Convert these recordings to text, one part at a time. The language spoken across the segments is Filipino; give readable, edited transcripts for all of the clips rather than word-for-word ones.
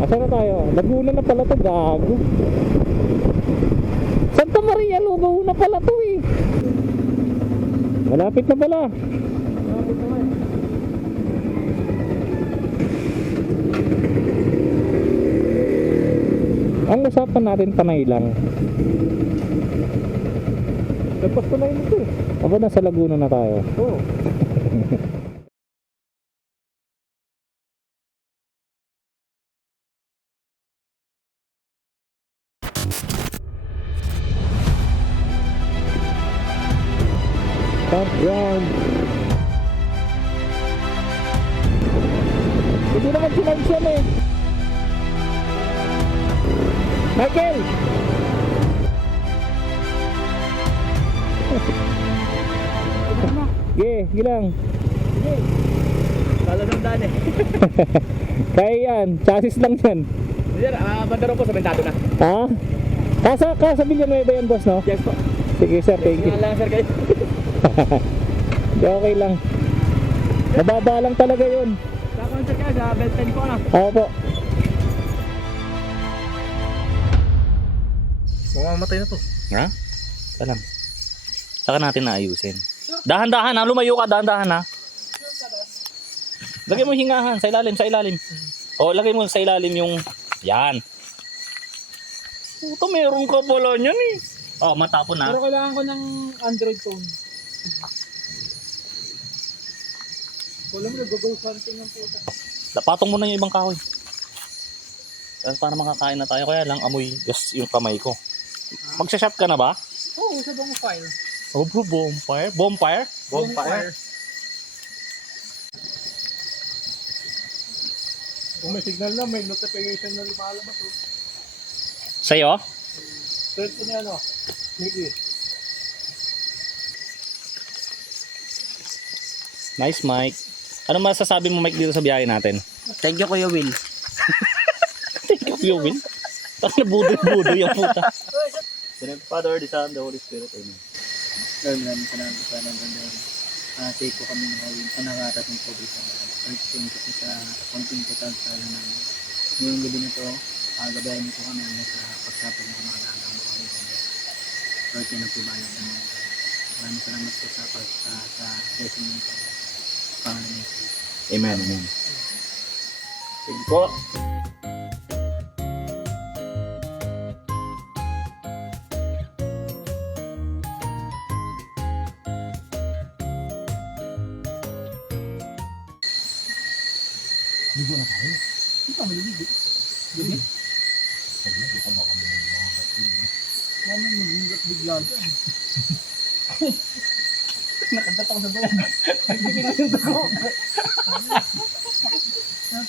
Asa na tayo? Laguna na pala to, gago. Santa Maria, Laguna pala to eh. Malapit na pala. Ang usapan natin panay lang. Dapat ko na yun ito eh. Aba, nasa Laguna na tayo. Oo. Top ground. Hindi naman sinayos yan eh. Michael! Sige lang. Kala ng daan eh. Kaya yan, chassis lang yan. Sir, bandaro po sa Bentado na. Ha? Sa Villanueva yan, boss, no? Yes po. Sige sir, thank you. Nga lang sir kayo. Di, okay lang. Mababa lang talaga yun. Sa concert kayo sa Benten po na. Oo po. Mamamatay na to. Ha? Alam. Saka natin naayusin. Dahan-dahan ha, lumayo ka, dahan-dahan ha. Lagay mo hingahan sa ilalim, sa ilalim. O, lagay mo sa ilalim yung yan. Puto, meron ka pala niyan eh. Oh, matapon na. Pero kailangan ko ng Android phone. Wala mo, nag-go something ng puta. Patong mo na yung ibang kahoy. Para makakain na tayo, kaya lang amoy gas yung kamay ko. Magsashot ka na ba? Oo, sa bang file. Oh bro, bonfire? Bonfire? Bonfire. Kung may signal na, may notification na lumalabas. Oh. Sa'yo? Search ko niya ano? Mickey. Nice, Mike. Ano masasabi mo, Mike, dito sa biyahe natin? Thank you, Kuya Will. Thank you, Will. Parang nabudo-budo yung puta. Father, the Son, the Holy Spirit. Amen. Maraming salamat sa Panginoon. Take ko kami nakarating po dito. Thank you sa konting pagkakasala namin. Ngayong gabi na ito, gabayan niyo po kami sa pagsapag ng mga alagang mo kami. Lord, pinagpibayan namin. Maraming salamat po sa blessing niyo po. Pangalan niyo po. Amen, amen. Sige po. Ligo na tayo. Hindi pa maliligo. Gabi? Hindi ka baka may mga gabi. Mami, mag-ingat bigla dyan. Nakadatang sa bayan. Hindi kinasunda ko.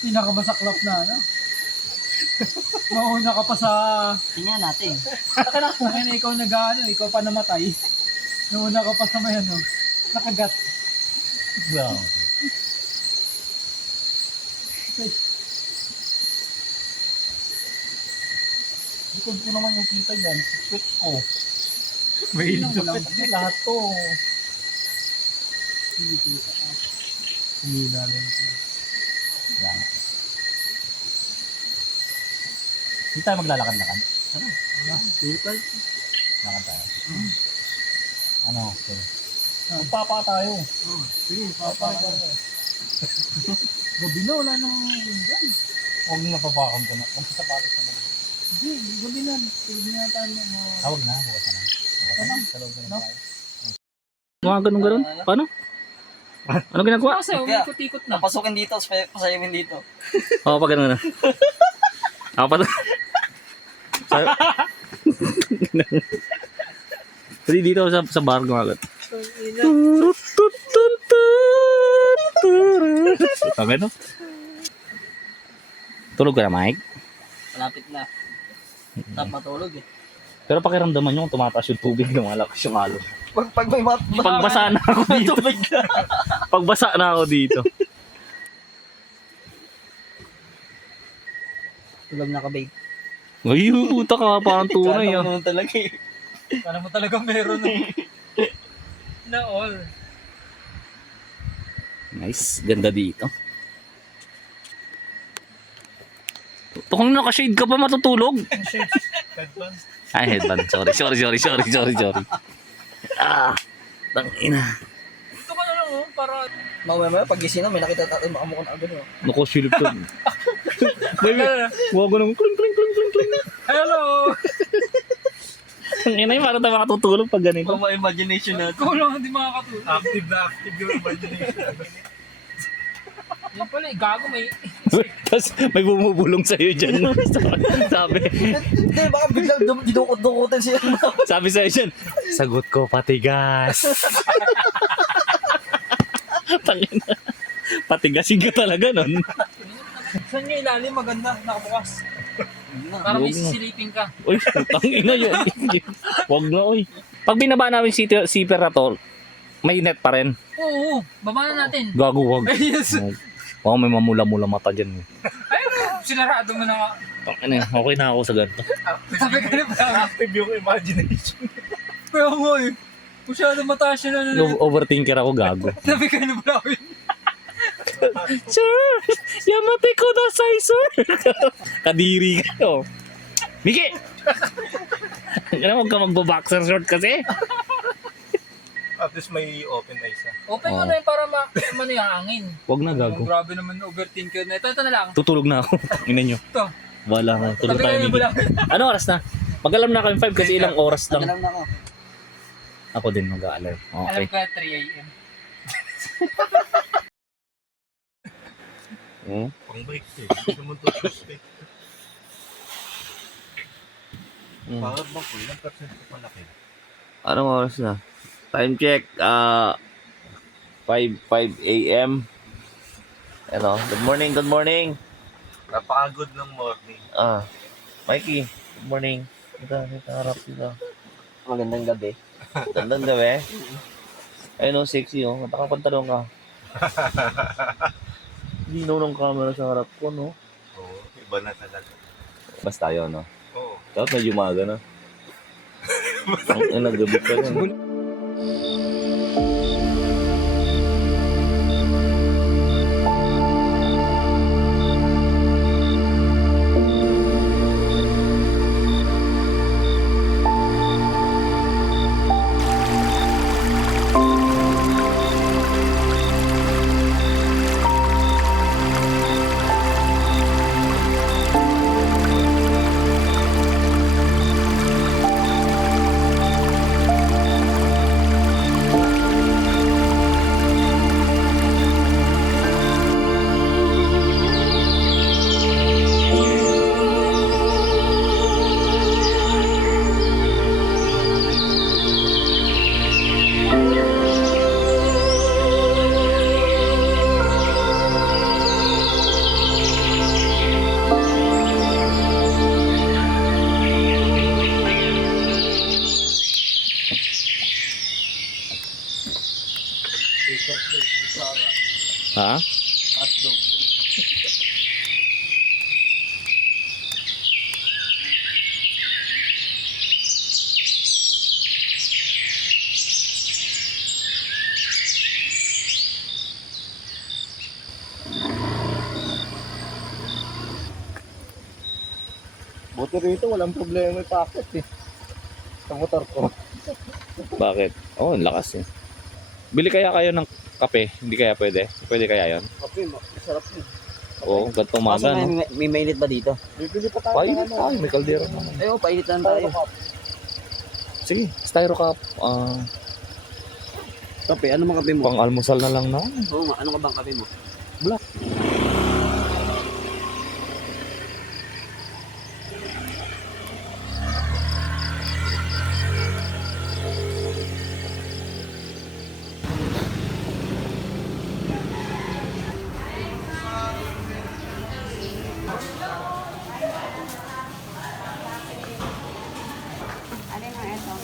Pinakamasaklap na, ano? Mauna ka pa sa... Tingnan natin. Kaya na ikaw nag-ano, ikaw pa namatay. Nauna ka pa sa may ano, nakagat. Wow. Likod ko naman yung kita dyan. Switch ko. May Lahat to. Hindi kita. Humila lang ito. Yan. Hindi tayo maglalakad-lakad. Filter? Lakad tayo. Ano? Okay. Magpapa tayo. Sige, papakita. Gabi na, wala nang dyan. Huwag mo napapakan ka na. Huwag sa sapatos na lang. Hindi, gabi na. Sige na tayo na. Huwag na. Bukas na lang. Bukas na. Sa loob na lang No? tayo. Mga ganun-ganun? Paano? Ano ginagawa? Kasi, umikot-ikot na. Napasukin dito, pasayamin dito. Oo, pag ganun na. Ako pa to. Pwede dito sa bar gumagat. Ito gano'n? Tulog ka na, Mike? Malapit na. Tap matulog eh. Pero pakiramdaman nyo kung tumataas yung tubig, lumalakas yung halo. Pag may Pagbasa na ako dito. Pagbasa na ako dito. Tulog na ka, babe. Ay, puta ka, parang tunay ah. naman talaga eh. Kala mo talaga meron eh. Na all. Nice, ganda dito. Kung naka-shade ka pa matutulog. Headband. Ay, headband. Sorry. Ah, tangina. Ito ka na lang oh, para... Mamaya pag-gising na, may nakita tayo makamukha na agad. Naku, silip to. Baby, huwag ko nang kling. Hello! Tangina yung parang tayo makatutulog pag ganito. Kung may imagination natin. Ikaw lang hindi makakatulog. Active na active yung imagination. Yan pala eh, gago may... Tapos may bumubulong sa'yo dyan. Sabi, Hindi, baka biglang didukot-dukutin siya. sabi sa'yo dyan, sagot ko patigas. Tangina. Patigasin ka talaga nun. Saan yung ilalim maganda, nakabukas? Para may sisilipin ka. Uy, tangina yun. Huwag na, uy. Pag binaba namin si zipper na to, may net pa rin. Oo, baba na natin. Gago, wag. Yes. Baka may mamula-mula mata dyan. Ayun, sinarado mo na nga. Tangina, okay na ako sa ganito. Sabi ka na ba? Active yung imagination. Kaya mo eh. Masyado mataas yun na. Overthinker ako, gago. Sabi ka na ba? Sir, yamate ko na sir. Kadiri ka, oh. Miki! Huwag ka magbo-boxer short kasi. At least may open eyes na. Open mo na yun para ano yung hangin. Huwag na, gago. Grabe naman overthinker na. Ito na lang. Tutulog na ako. Ina nyo. Ito. Wala na. Tulog Sabi tayo, ka na Miki. ba? Ano oras na? Mag-alam na kami 5 kasi ilang oras lang. Alam na ako. Ako din mag-aalarm. Okay. Alam ko 3 a.m. Pang break eh. Gusto mo toothpaste. Bakit ba po? Ilang percent ko palaki? Anong oras na? Time check. 5 a.m. Ano? Good morning. Napaka-good ng morning. Mikey. Good morning. Dito harap dito. Magandang gabi. Tandang gabi. Ayun, sexy oh. Nakapantalong ka. Linaw ng camera sa harap ko, no? Oo, iba na talaga. Basta yun, no? Oo. Tapos medyo umaga na. Ang nagabi ka na. Ha? Hotdog. Buti rito, walang problema yung packet eh. Sa motor ko. Bakit? Oh, ang lakas eh. Bili kaya kayo ng kape? Hindi kaya pwede? Pwede kaya yon? Okay, masarap yun. Oo, ganito umaga, no? May mainit ba dito? Bibili pa tayo. Painit tayo, may kaldero naman. Ayun, painit lang tayo. Sige, styro cup. Kape, ano mga kape mo? Pang almusal na lang na. Oo nga, ano ka bang kape mo? Black.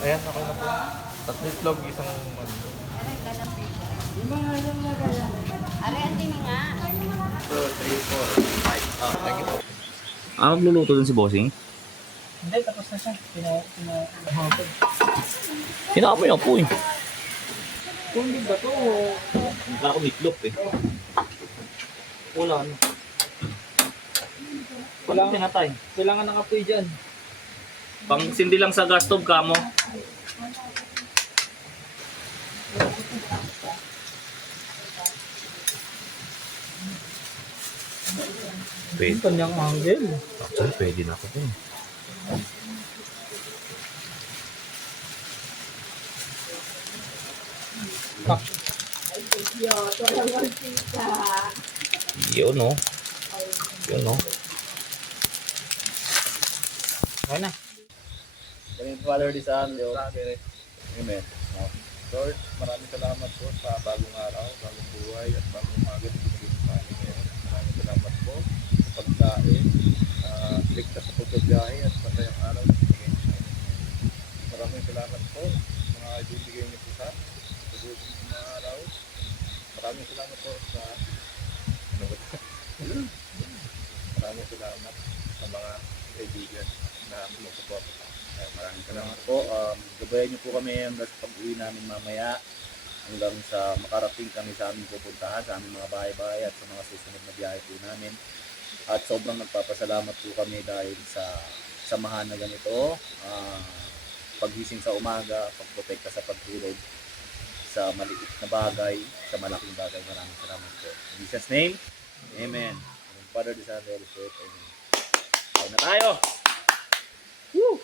Ayan, ako na po. Tatlo itlog, isang ano. Magluluto dun si Bossing? Hindi, tapos na siya. Pinahapon. Hinakapoy ako eh. Kung di ba to? Hindi ako mitlop eh. Wala na. Walang pinatay. Kailangan nakapoy dyan. Pang sindi lang sa gas stove kamo. Pwede. Kanyang angle. Actually, pwede na ako din. Yun no. Yun no. Okay na. Ganyan Father di sa Amen. Lord, maraming salamat po sa bagong araw, bagong buhay, at bagong umaga na pinigil sa amin ngayon. Maraming salamat po sa pagkain, ligtas sa pagbabiyahe at masayang araw na pinigil sa amin. Maraming salamat po sa mga ibibigay niyo po sa susunod na mga araw. Maraming salamat po sa maraming salamat sa mga kaibigan na sumusuporta. Maraming salamat po. Gabayan niyo po kami hanggang sa pag-uwi namin mamaya, hanggang sa makarating kami sa aming pupuntahan, sa aming mga bahay-bahay at sa mga susunod na biyahe po namin. At sobrang nagpapasalamat po kami dahil sa samahan na ganito, paggising sa umaga, pagprotekta sa pagtulog, sa maliit na bagay, sa malaking bagay. Maraming salamat po. In Jesus' name, Amen. Father, the Son, and the Holy Spirit. Amen. Kain na tayo! Woo!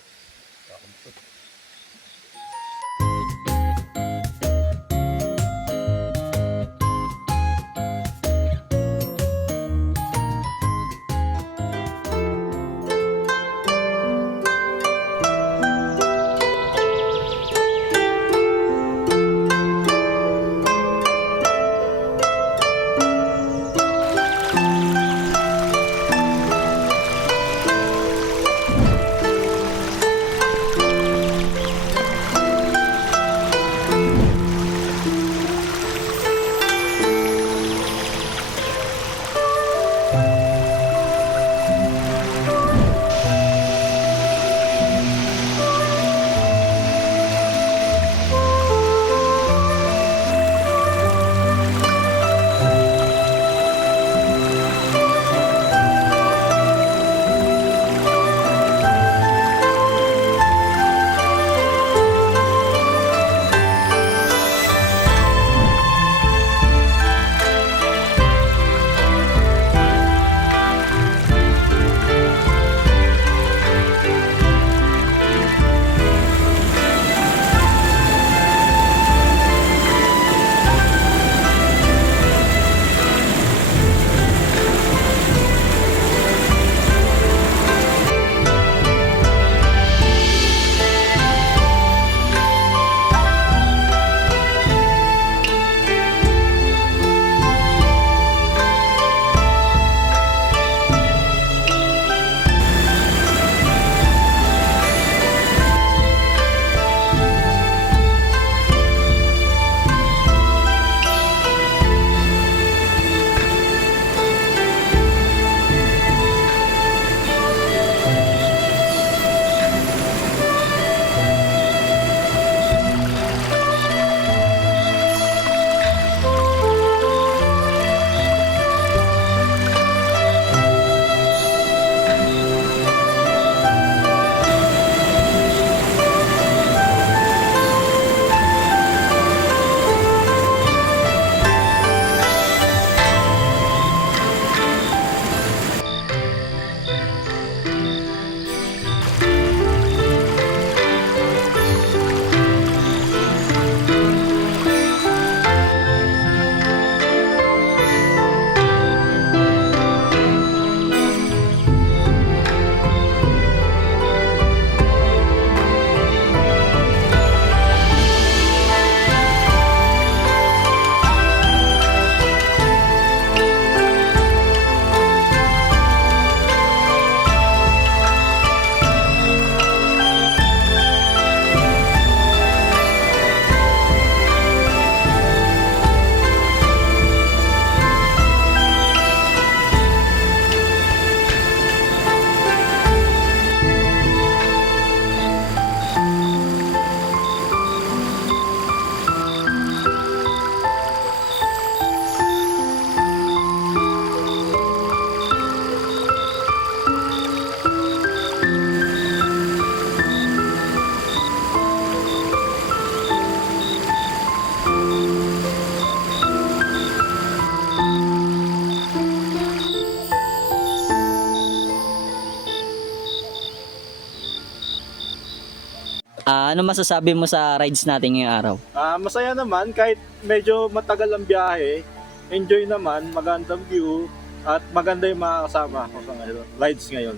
Ano masasabi mo sa rides natin ngayong araw? Masaya naman kahit medyo matagal ang biyahe. Enjoy naman, magandang view at maganda yung mga kasama ko sa ngayon, rides ngayon.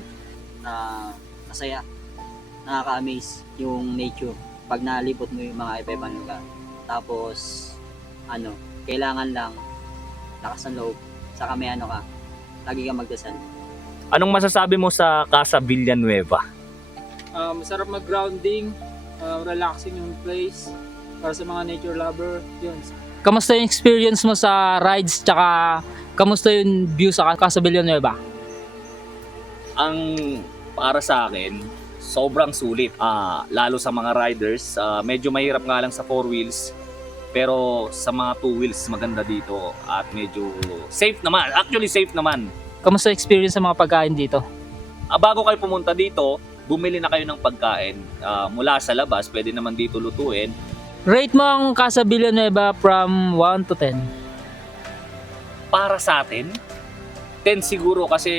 Masaya. Nakaka-amaze yung nature pag nalipot mo yung mga iba-ibang lugar. Tapos, kailangan lang lakas ng loob. Saka may lagi kang magdasal. Anong masasabi mo sa Casa Villanueva? Masarap mag-grounding, relaxing yung place para sa mga nature lover. Yun. Kamusta yung experience mo sa rides, tsaka kamusta yung view sa Casa Villanueva? Ang para sa akin, sobrang sulit. Lalo sa mga riders, medyo mahirap nga lang sa 4 wheels. Pero sa mga 2 wheels, maganda dito at medyo safe naman. Actually, safe naman. Kamusta experience sa mga pagkain dito? Bago kayo pumunta dito, bumili na kayo ng pagkain. Mula sa labas, pwede naman dito lutuin. Rate mo ang Casa Villanueva from 1 to 10. Para sa atin, 10 siguro kasi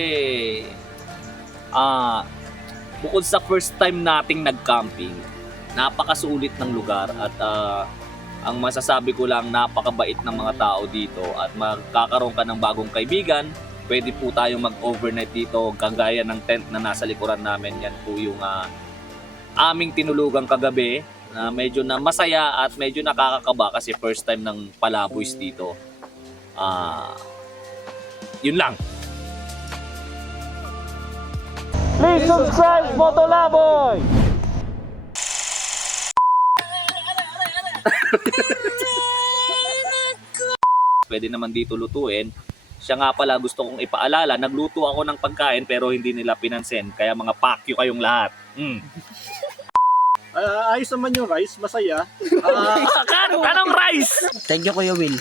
bukod sa first time nating nag-camping, napakasulit ng lugar at ang masasabi ko lang, napakabait ng mga tao dito at magkakaroon ka ng bagong kaibigan. Pwede po tayong mag-overnight dito kagaya ng tent na nasa likuran namin. Yan po yung aming tinulugang kagabi na medyo na masaya at medyo nakakakaba kasi first time ng Palaboys dito. Yun lang. Please subscribe Motolaboy! Pwede naman dito lutuin. Siya nga pala gusto kong ipaalala, nagluto ako ng pagkain pero hindi nila pinansin. Kaya mga pakyo kayong lahat. Ayos naman yung rice, masaya. Anong rice? Thank you, Kuya Will.